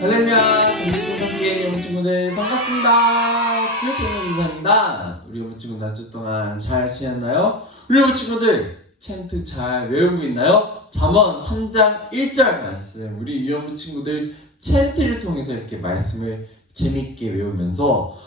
할렐루야, 동국동성교회 여러분 친구들 반갑습니다. 교육생의 인사입니다. 우리 여러분 친구들 한 주 동안 잘 지냈나요? 우리 여러분 친구들 챈트 잘 외우고 있나요? 잠언 3장 1절 말씀, 우리 여러분 친구들 챈트를 통해서 이렇게 말씀을 재밌게 외우면서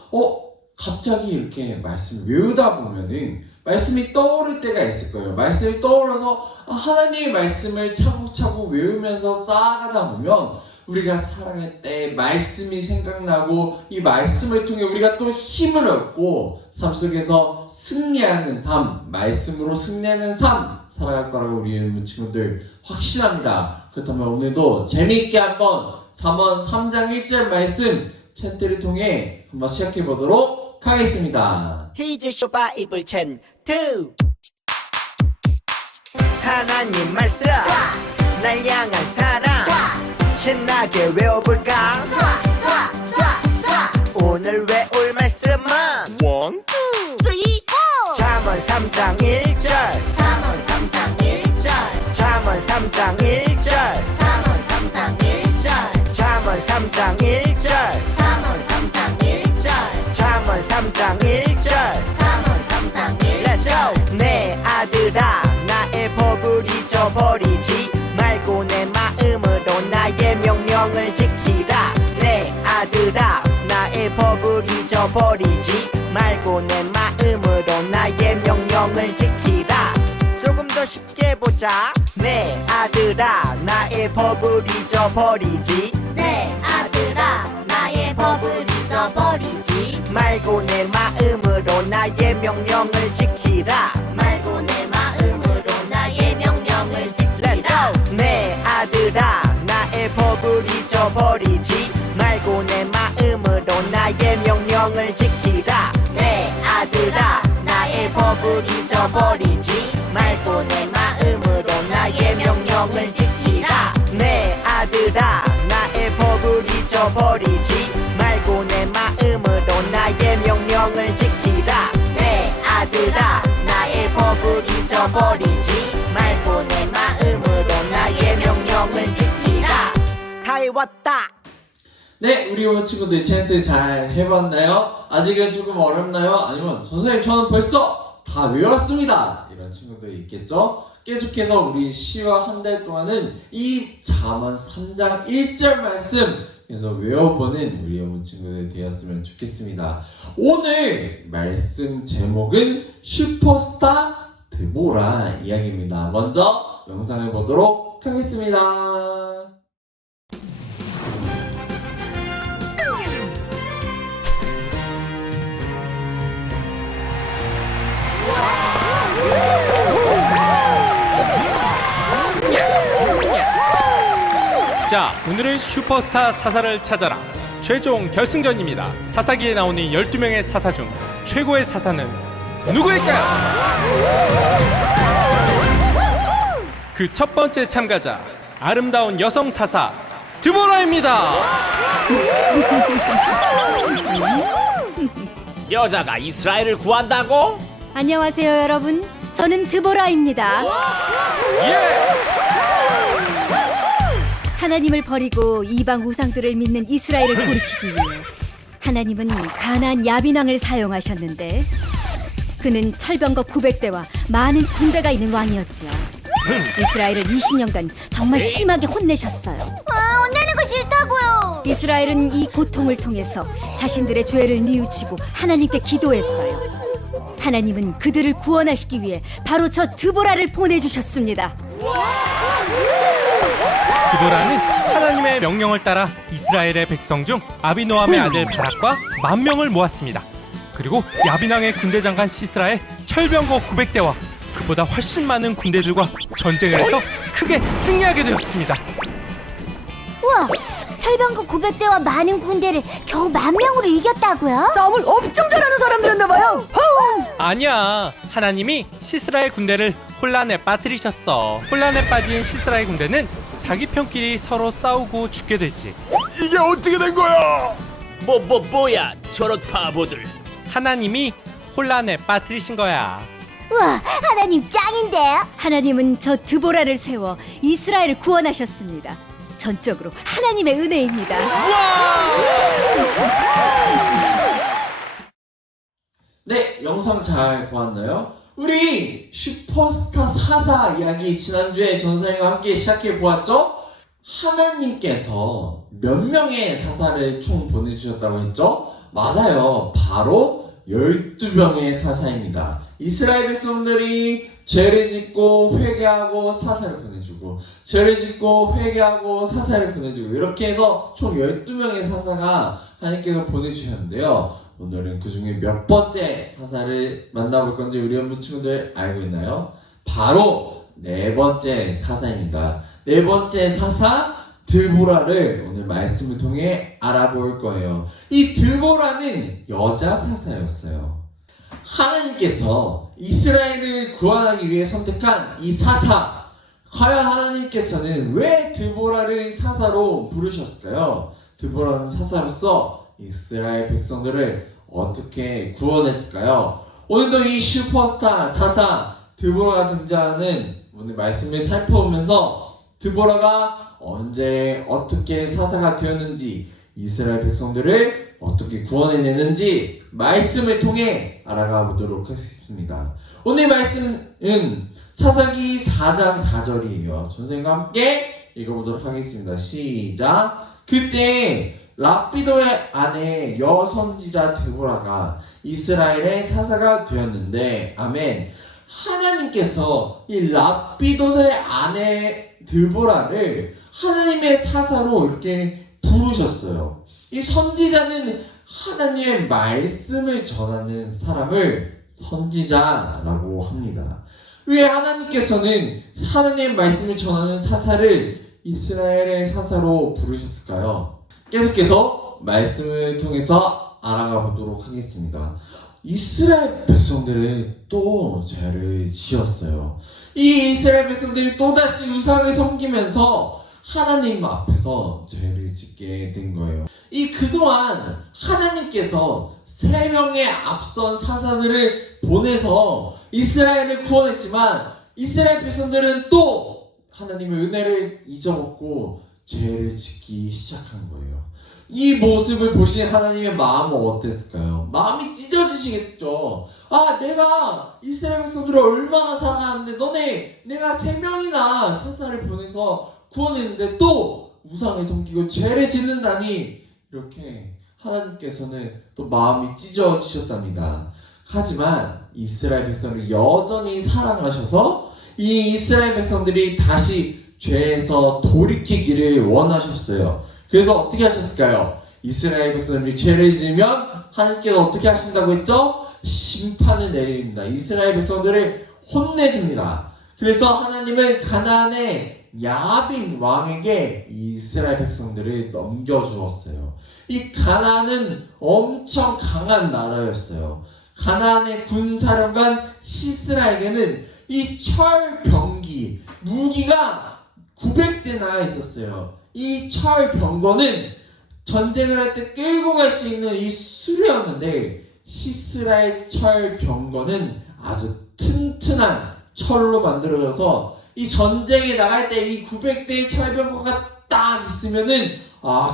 갑자기 이렇게 말씀을 외우다 보면은 말씀이 떠오를 때가 있을 거예요. 말씀이 떠올라서 하나님의 말씀을 차곡차곡 외우면서 쌓아가다 보면 우리가 살아갈 때 말씀이 생각나고 이 말씀을 통해 우리가 또 힘을 얻고 삶 속에서 승리하는 삶, 말씀으로 승리하는 삶 살아갈 거라고 우리 친구들 확신합니다. 그렇다면 오늘도 재미있게 한번 잠언 3장 1절 말씀 챈트를 통해 한번 시작해 보도록 하겠습니다. 히즈 쇼바이블 챈트 하나님 말씀 날 향한 사랑 신나게 외워볼까 오늘 외울 말씀은 1, 2, 3, 4 잠언 3장 1절 잠언 3장 1절 잠언 3장 1절 잠언 3장 1절 잠언 3장 1절 잠언 3장 1절 잠언 3장 1절 잠언 3장 1절 Let's go! 내 아들아 나의 법을 잊어버리지 말고 내 마음으로 나의 명령을 지키라 내 아들아 나의 법을 잊어버리지 말고 내 마음으로 나의 명령을 지키라 조금 더 쉽게 보자 내 아들아 나의 법을 잊어버리지 내 아들아 나의 법을 잊어버리지 말고 내 마음으로 나의 명령을 지키라 말고 내 마음으로 나의 명령을 Let's 지키라 go! 내 아들아 나의 법을 잊어버리지 말고 내 마음으로 나의 명령을 지키라 내 아들아 나의 법을 잊어버리지 말고 내 마음으로 나의 명령을 지키라 내 아들아 나의 법을 잊어버리지 말고 내 마음으로 나의 명령을 지키라 내 아들아 나의 법을 잊어버리지 말고 내 마음으로 나의 명령을 지키라 다 외웠다 네, 우리 여러분 친구들 챈트 잘 해봤나요? 아직은 조금 어렵나요? 아니면 선생님 저는 벌써 다 외웠습니다 이런 친구들 있겠죠? 계속해서 우리 시와 한 달 동안은 이 잠언 3장 1절 말씀 그래서 외워보는 우리 여러분 친구들 되었으면 좋겠습니다. 오늘 말씀 제목은 슈퍼스타 드보라 이야기입니다. 먼저 영상을 보도록 하겠습니다. 자, 오늘은 슈퍼스타 사사를 찾아라 최종 결승전입니다. 사사기에 나오는 12명의 사사 중 최고의 사사는 누구일까요? 그 첫 번째 참가자 아름다운 여성 사사 드보라입니다. 여자가 이스라엘을 구한다고? 안녕하세요 여러분, 저는 드보라입니다. 하나님을 버리고 이방 우상들을 믿는 이스라엘을 돌이키기 위해 하나님은 가나안 야빈왕을 사용하셨는데 그는 철병거 900대와 많은 군대가 있는 왕이었지요. 이스라엘을 20년간 정말 심하게 혼내셨어요. 혼내는 거 싫다고요 이스라엘은 이 고통을 통해서 자신들의 죄를 뉘우치고 하나님께 기도했어요. 하나님은 그들을 구원하시기 위해 바로 저 드보라를 보내주셨습니다. 드보라는 하나님의 명령을 따라 이스라엘의 백성 중 아비노함의 아들 바락과 10,000명을 모았습니다. 그리고 야빈왕의 군대장관 시스라의 철병거 900대와 그보다 훨씬 많은 군대들과 전쟁을 해서 크게 승리하게 되었습니다. 우와 철병거 900대와 많은 군대를 겨우 10,000명으로 이겼다고요? 싸움을 엄청 잘하는 사람들이었나봐요. 아니야, 하나님이 시스라의 군대를 혼란에 빠뜨리셨어. 혼란에 빠진 시스라의 군대는 자기 편끼리 서로 싸우고 죽게 되지. 이게 어떻게 된 거야? 뭐야 저런 바보들. 하나님이 혼란에 빠뜨리신 거야. 우와 하나님 짱인데요? 하나님은 저 드보라를 세워 이스라엘을 구원하셨습니다. 전적으로 하나님의 은혜입니다. 네, 영상 잘 보았나요? 우리 슈퍼스타 사사 이야기 지난주에 전사님과 함께 시작해 보았죠? 하나님께서 몇 명의 사사를 총 보내주셨다고 했죠? 맞아요. 바로 12명의 사사입니다. 이스라엘 백성들이 죄를 짓고 회개하고 사사를 보내주고, 죄를 짓고 회개하고 사사를 보내주고, 이렇게 해서 총 12명의 사사가 하나님께서 보내주셨는데요. 오늘은 그 중에 몇 번째 사사를 만나볼 건지 우리 연부 친구들 알고 있나요? 바로 네 번째 사사입니다. 네 번째 사사 드보라를 오늘 말씀을 통해 알아볼 거예요. 이 드보라는 여자 사사였어요. 하나님께서 이스라엘을 구원하기 위해 선택한 이 사사, 과연 하나님께서는 왜 드보라를 사사로 부르셨을까요? 드보라는 사사로서 이스라엘 백성들을 어떻게 구원했을까요? 오늘도 이 슈퍼스타 사사 드보라가 등장하는 오늘 말씀을 살펴보면서 드보라가 언제 어떻게 사사가 되었는지, 이스라엘 백성들을 어떻게 구원해내는지 말씀을 통해 알아가 보도록 하겠습니다. 오늘 말씀은 사사기 4장 4절이에요. 선생님과 함께 읽어보도록 하겠습니다. 시작. 그때 라피도의 아내 여선지자 드보라가 이스라엘의 사사가 되었는데, 아멘. 하나님께서 이 라피도의 아내 드보라를 하나님의 사사로 이렇게 부르셨어요. 이 선지자는 하나님의 말씀을 전하는 사람을 선지자라고 합니다. 왜 하나님께서는 하나님의 말씀을 전하는 사사를 이스라엘의 사사로 부르셨을까요? 계속해서 말씀을 통해서 알아가 보도록 하겠습니다. 이스라엘 백성들은 또 죄를 지었어요. 이 이스라엘 백성들이 또다시 우상을 섬기면서 하나님 앞에서 죄를 짓게 된 거예요. 이 그동안 하나님께서 3명의 앞선 사사들을 보내서 이스라엘을 구원했지만, 이스라엘 백성들은 또 하나님의 은혜를 잊어먹고 죄를 짓기 시작한 거예요. 이 모습을 보신 하나님의 마음은 어땠을까요? 마음이 찢어지시겠죠. 아, 내가 이스라엘 백성들을 얼마나 사랑하는데 내가 3명이나 사사를 보내서 구원했는데 또 우상을 섬기고 죄를 짓는다니, 이렇게 하나님께서는 또 마음이 찢어지셨답니다. 하지만 이스라엘 백성을 여전히 사랑하셔서 이 이스라엘 백성들이 다시 죄에서 돌이키기를 원하셨어요. 그래서 어떻게 하셨을까요? 이스라엘 백성들이 죄를 지으면 하나님께서 어떻게 하신다고 했죠? 심판을 내립니다. 이스라엘 백성들을 혼내줍니다. 그래서 하나님은 가나안의 야빈 왕에게 이스라엘 백성들을 넘겨주었어요. 이 가나안은 엄청 강한 나라였어요. 가나안의 군사령관 시스라에게는 이 철병기, 무기가 900대나 있었어요. 이 철병거는 전쟁을 할 때 끌고 갈 수 있는 이 수레였는데, 시스라의 철병거는 아주 튼튼한 철로 만들어져서 이 전쟁에 나갈 때 이 900대의 철병거가 딱 있으면은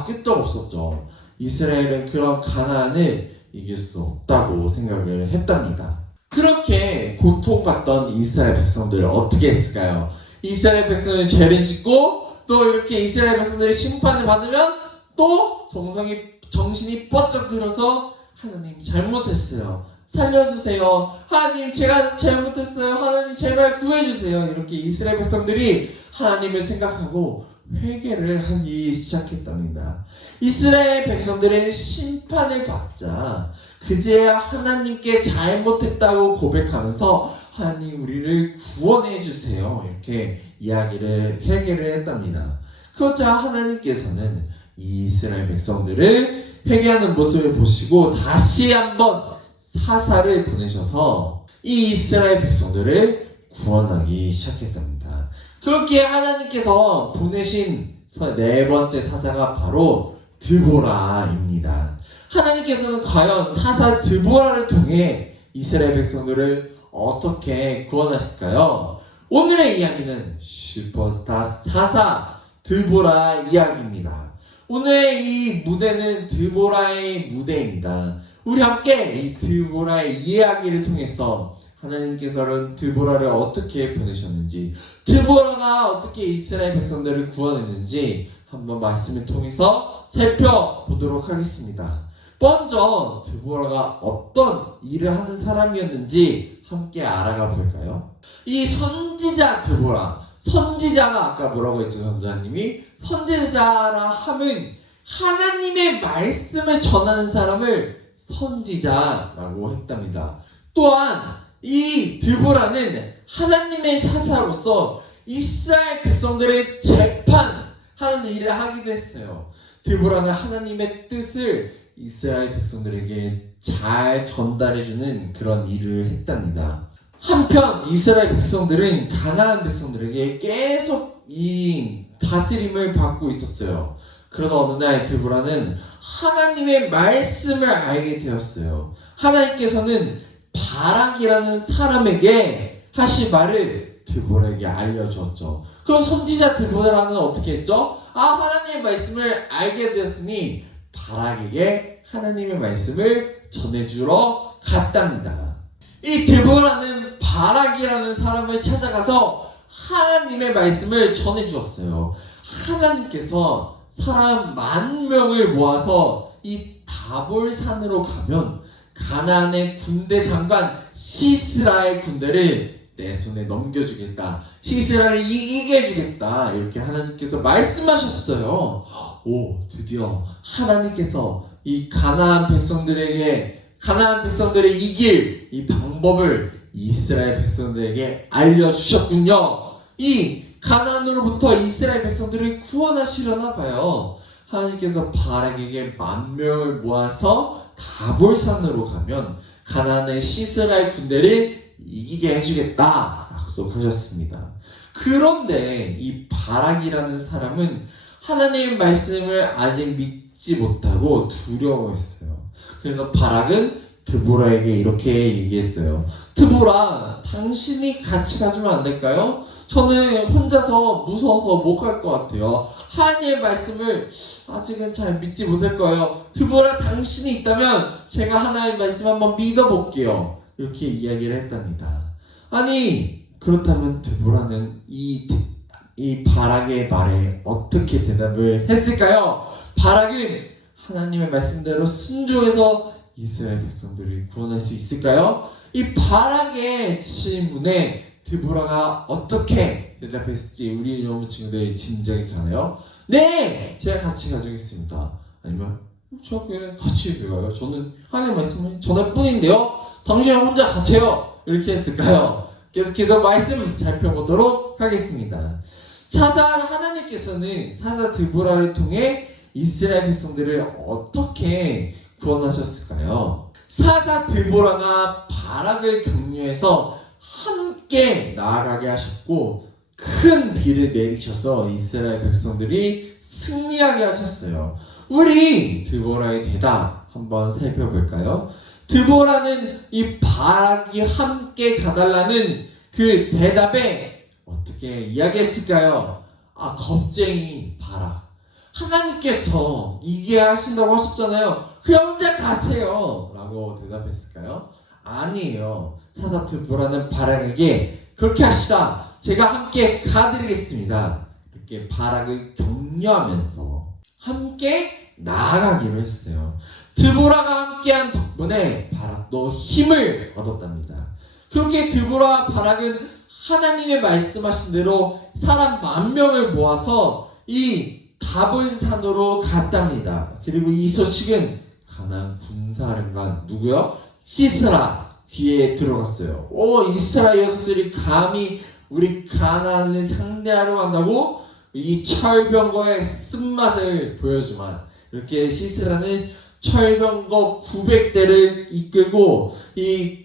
끝도 없었죠. 이스라엘은 그런 가나안을 이길 수 없다고 생각을 했답니다. 그렇게 고통받던 이스라엘 백성들을 어떻게 했을까요? 이스라엘 백성을 죄를 짓고 또 이렇게 이스라엘 백성들이 심판을 받으면 또 정신이 뻗쩍 들어서 하나님 잘못했어요. 살려주세요. 하나님 제가 잘못했어요. 하나님 제발 구해주세요. 이렇게 이스라엘 백성들이 하나님을 생각하고 회개를 하기 시작했답니다. 이스라엘 백성들은 심판을 받자 그제야 하나님께 잘못했다고 고백하면서 하나님 우리를 구원해 주세요. 이렇게 회개를 했답니다. 그러자 하나님께서는 이 이스라엘 백성들을 회개하는 모습을 보시고 다시 한번 사사를 보내셔서 이 이스라엘 백성들을 구원하기 시작했답니다. 그렇게 하나님께서 보내신 네 번째 사사가 바로 드보라입니다. 하나님께서는 과연 사사 드보라를 통해 이스라엘 백성들을 어떻게 구원하실까요? 오늘의 이야기는 슈퍼스타 사사 드보라 이야기입니다. 오늘 이 무대는 드보라의 무대입니다. 우리 함께 이 드보라의 이야기를 통해서 하나님께서는 드보라를 어떻게 보내셨는지, 드보라가 어떻게 이스라엘 백성들을 구원했는지 한번 말씀을 통해서 살펴보도록 하겠습니다. 먼저 드보라가 어떤 일을 하는 사람이었는지 함께 알아가 볼까요? 이 선지자 드보라, 선지자가 아까 뭐라고 했죠? 선지자님이 선지자라 하면 하나님의 말씀을 전하는 사람을 선지자라고 했답니다. 또한 이 드보라는 하나님의 사사로서 이스라엘 백성들의 재판하는 일을 하기도 했어요. 드보라는 하나님의 뜻을 이스라엘 백성들에게 잘 전달해주는 그런 일을 했답니다. 한편 이스라엘 백성들은 가나안 백성들에게 계속 이 다스림을 받고 있었어요. 그러다 어느 날 드보라는 하나님의 말씀을 알게 되었어요. 하나님께서는 바락이라는 사람에게 하신 말을 드보라에게 알려주었죠. 그럼 선지자 드보라는 어떻게 했죠? 하나님의 말씀을 알게 되었으니 바락에게 하나님의 말씀을 전해주러 갔답니다. 이 드보라는 바락이라는 사람을 찾아가서 하나님의 말씀을 전해주었어요. 하나님께서 사람 10,000명을 모아서 이 다볼산으로 가면 가나안의 군대 장관 시스라의 군대를 내 손에 넘겨주겠다, 시스라를 이기게 해주겠다, 이렇게 하나님께서 말씀하셨어요. 드디어 하나님께서 이 가나안 백성들을 이길 이 방법을 이스라엘 백성들에게 알려주셨군요. 이 가나안으로부터 이스라엘 백성들을 구원하시려나 봐요. 하나님께서 바락에게 10,000명을 모아서 다볼산으로 가면 가나안의 시스라의 군대를 이기게 해주겠다 약속하셨습니다. 그런데 이 바락이라는 사람은 하나님의 말씀을 아직 믿지 못하고 두려워했어요. 그래서 바락은 드보라에게 이렇게 얘기했어요. 드보라, 당신이 같이 가주면 안 될까요? 저는 혼자서 무서워서 못 갈 것 같아요. 하나님의 말씀을 아직은 잘 믿지 못할 거예요. 드보라, 당신이 있다면 제가 하나님의 말씀 한번 믿어볼게요. 이렇게 이야기를 했답니다. 아니, 그렇다면 드보라는 이 바락의 말에 어떻게 대답을 했을까요? 바락은 하나님의 말씀대로 순종해서 이스라엘 백성들을 구원할 수 있을까요? 이 바락의 질문에 드보라가 어떻게 대답했을지 우리 여러분 친구들 짐작이 가나요? 네! 제가 같이 가져오겠습니다. 아니면 저 그냥 같이 가요. 저는 하나님 말씀을 전할 뿐인데요. 당신은 혼자 가세요. 이렇게 했을까요? 계속해서 말씀 살펴보도록 하겠습니다. 하나님께서는 사사 드보라를 통해 이스라엘 백성들을 어떻게 구원하셨을까요? 사사 드보라가 바락을 격려해서 함께 나아가게 하셨고 큰 비를 내리셔서 이스라엘 백성들이 승리하게 하셨어요. 우리 드보라의 대답 한번 살펴볼까요? 드보라는 이 바락이 함께 가달라는 그 대답에 어떻게 이야기했을까요? 겁쟁이 바락, 하나님께서 이기게 하신다고 하셨잖아요. 그냥 혼자 가세요 라고 대답했을까요? 아니에요. 사사 드보라는 바락에게 그렇게 하시다, 제가 함께 가드리겠습니다, 이렇게 바락을 격려하면서 함께 나아가기로 했어요. 드보라가 함께한 덕분에 바락도 힘을 얻었답니다. 그렇게 드보라와 바락은 하나님의 말씀하신 대로 사람 10,000명을 모아서 이 다볼산으로 갔답니다. 그리고 이 소식은 가나안 군사령관 누구요? 시스라 귀에 들어갔어요. 이스라엘 녀석들이 감히 우리 가나안을 상대하러 간다고? 이 철병거의 쓴맛을 보여주만, 이렇게 시스라는 철병거 900대를 이끌고 이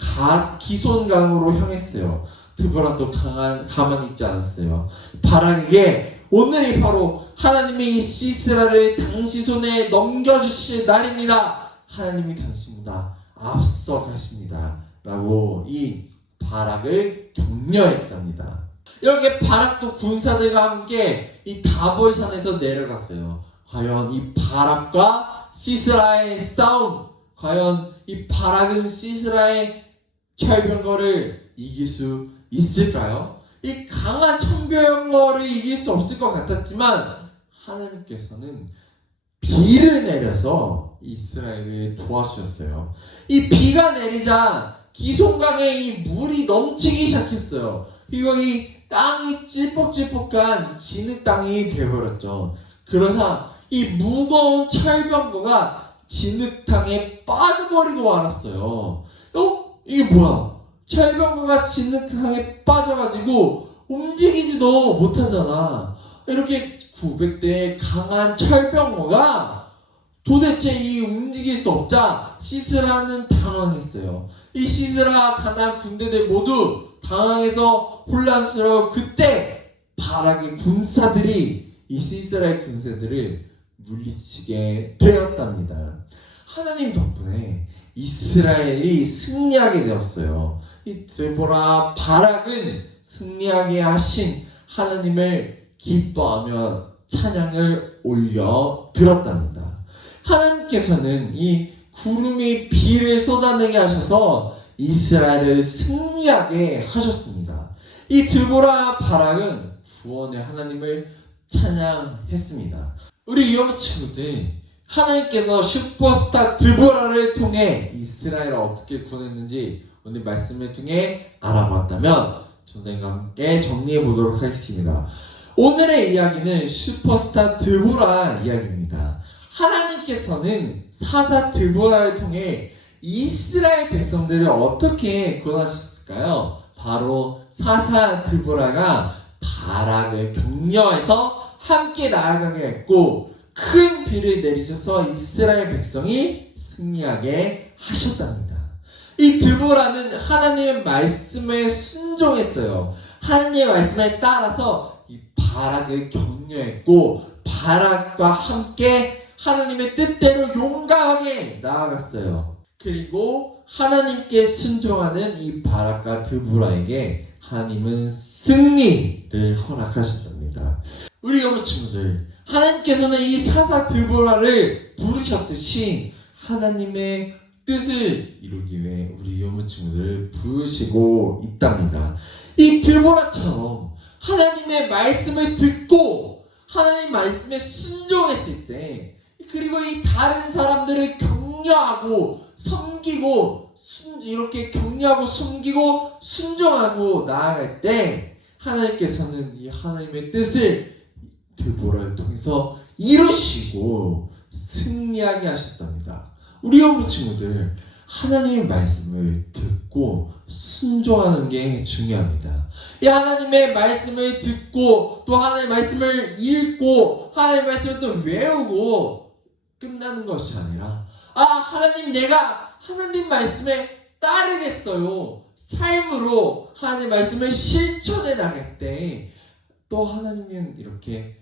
기손강으로 향했어요. 드보라도 가만히 있지 않았어요. 바락에게 오늘이 바로 하나님이 이 시스라를 당신 손에 넘겨주실 날입니다. 하나님이 당신보다 앞서 가십니다 라고 이 바락을 격려했답니다. 이렇게 바락도 군사들과 함께 이 다볼산에서 내려갔어요. 과연 이 바락과 시스라의 싸움, 과연 이 바락은 시스라의 철병거를 이길 수 있을까요? 이 강한 철병거를 이길 수 없을 것 같았지만 하나님께서는 비를 내려서 이스라엘을 도와주셨어요. 이 비가 내리자 기송강에 이 물이 넘치기 시작했어요. 그리고 이 땅이 찔뻑찔뻑한 진흙 땅이 되어버렸죠. 그러자 이 무거운 철병거가 진흙탕에 빠져버리고 말았어요. 이게 뭐야? 철병거가 진흙탕에 빠져가지고 움직이지도 못하잖아. 이렇게 900대의 강한 철병거가 도대체 이 움직일 수 없자 시스라는 당황했어요. 이 시스라 가나안 군대들 모두 당황해서 혼란스러워 그때 바락의 군사들이 이 시스라의 군사들을 물리치게 되었답니다. 하나님 덕분에 이스라엘이 승리하게 되었어요. 이 데보라 바락은 승리하게 하신 하나님을 기뻐하며 찬양을 올려 들었답니다. 하나님께서는 이 구름이 비를 쏟아내게 하셔서 이스라엘을 승리하게 하셨습니다. 이 드보라 바락은 구원의 하나님을 찬양했습니다. 우리 위험한 친구들, 하나님께서 슈퍼스타 드보라를 통해 이스라엘을 어떻게 구원했는지 오늘 말씀을 통해 알아봤다면 선생님과 함께 정리해 보도록 하겠습니다. 오늘의 이야기는 슈퍼스타 드보라 이야기입니다. 하나님께서는 사사 드보라를 통해 이스라엘 백성들을 어떻게 구원하셨을까요? 바로 사사 드보라가 바락을 격려해서 함께 나아가게 했고 큰 비를 내리셔서 이스라엘 백성이 승리하게 하셨답니다. 이 드보라는 하나님의 말씀에 순종했어요. 하나님의 말씀에 따라서 이 바락을 격려했고 바락과 함께 하나님의 뜻대로 용감하게 나아갔어요. 그리고 하나님께 순종하는 이 바락과 드보라에게 하나님은 승리를 허락하셨답니다. 우리 여러분 친구들, 하나님께서는 이 사사 드보라를 부르셨듯이 하나님의 뜻을 이루기 위해 우리 여러분 친구들을 부르시고 있답니다. 이 드보라처럼 하나님의 말씀을 듣고 하나님 말씀에 순종했을 때, 그리고 이 다른 사람들을 격려하고 섬기고 이렇게 격려하고 숨기고 순종하고 나아갈 때 하나님께서는 이 하나님의 뜻을 드보라를 통해서 이루시고 승리하게 하셨답니다. 우리 여러분 친구들, 하나님의 말씀을 듣고 순종하는 게 중요합니다. 이 하나님의 말씀을 듣고 또 하나님의 말씀을 읽고 하나님의 말씀을 또 외우고 끝나는 것이 아니라 하나님, 내가 하나님 말씀에 따르겠어요. 삶으로 하나님의 말씀을 실천해 나갈 때 또 하나님은 이렇게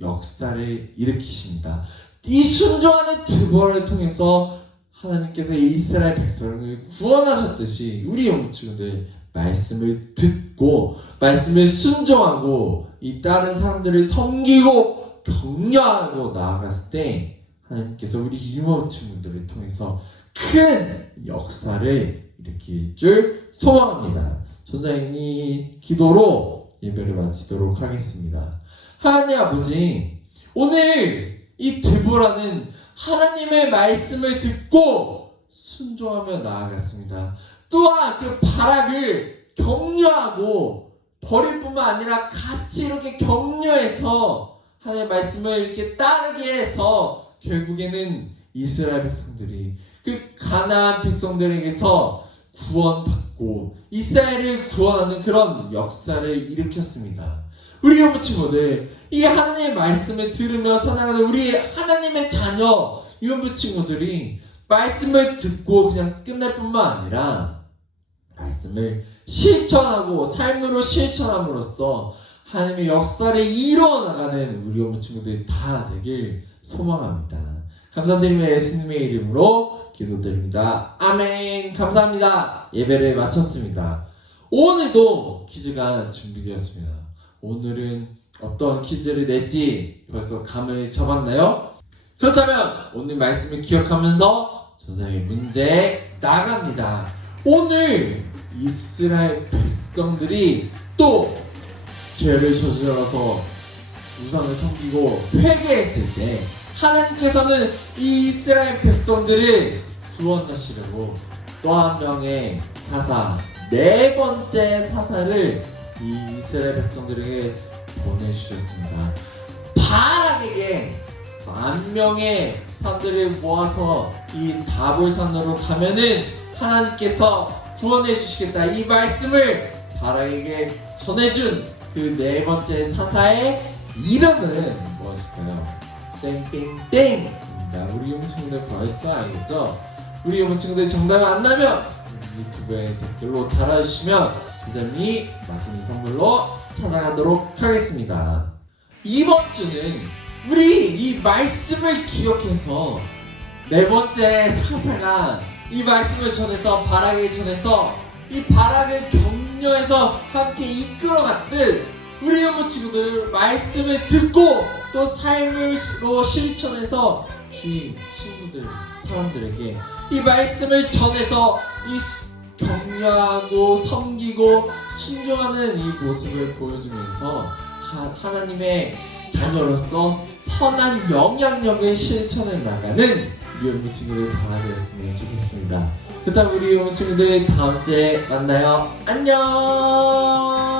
역사를 일으키십니다. 이 순종하는 드보라를 통해서 하나님께서 이스라엘 백성을 구원하셨듯이 우리 영혼 친구들 말씀을 듣고 말씀을 순종하고 이 다른 사람들을 섬기고 격려하고 나아갔을 때 하나님께서 우리 영혼 친구들을 통해서 큰 역사를 일으킬 줄 소망합니다. 전자인이 기도로 예배를 마치도록 하겠습니다. 하나님 아버지, 오늘 이 드보라는 하나님의 말씀을 듣고 순종하며 나아갔습니다. 또한 그 바락을 격려하고 버릴 뿐만 아니라 같이 이렇게 격려해서 하나님의 말씀을 이렇게 따르게 해서 결국에는 이스라엘 백성들이 그 가나안 백성들에게서 구원받고 이스라엘을 구원하는 그런 역사를 일으켰습니다. 우리 여러분 친구들, 이 하나님의 말씀을 들으며 살아가는 우리 하나님의 자녀 여러분 친구들이 말씀을 듣고 그냥 끝날 뿐만 아니라 말씀을 실천하고 삶으로 실천함으로써 하나님의 역사를 이루어나가는 우리 여러분 친구들이 다 되길 소망합니다. 감사드리며 예수님의 이름으로 기도드립니다. 아멘. 감사합니다. 예배를 마쳤습니다. 오늘도 퀴즈가 준비되었습니다. 오늘은 어떤 퀴즈를 낼지 벌써 감을 잡았나요? 그렇다면 오늘 말씀을 기억하면서 저자의 문제 나갑니다. 오늘 이스라엘 백성들이 또 죄를 저질러서 우상을 섬기고 회개했을 때 하나님께서는 이 이스라엘 백성들을 구원하시려고 또 한 명의 사사, 네 번째 사사를 이 이스라엘 백성들에게 보내주셨습니다. 바락에게 10,000명의 사람들을 모아서 이 다볼산으로 가면은 하나님께서 구원해 주시겠다, 이 말씀을 바락에게 전해준 그 네 번째 사사의 이름은 무엇일까요? 땡땡땡입니다. 우리 유모 친구들 벌써 알겠죠? 우리 유모 친구들 정답 안 나면 유튜브에 댓글로 달아주시면 부장님이 맛있는 선물로 찾아가도록 하겠습니다. 이번 주는 우리 이 말씀을 기억해서 네 번째 사사가 이 말씀을 전해서 바락을 전해서 이 바락을 격려해서 함께 이끌어갔듯 우리 유모 친구들 말씀을 듣고 또 삶으로 실천해서 주인, 친구들, 사람들에게 이 말씀을 전해서 이 격려하고 섬기고 순종하는 이 모습을 보여주면서 하나님의 자녀로서 선한 영향력을 실천해 나가는 우리 유모 친구들 다 되었으면 좋겠습니다. 그렇다면 우리 유모 친구들 다음 주에 만나요. 안녕.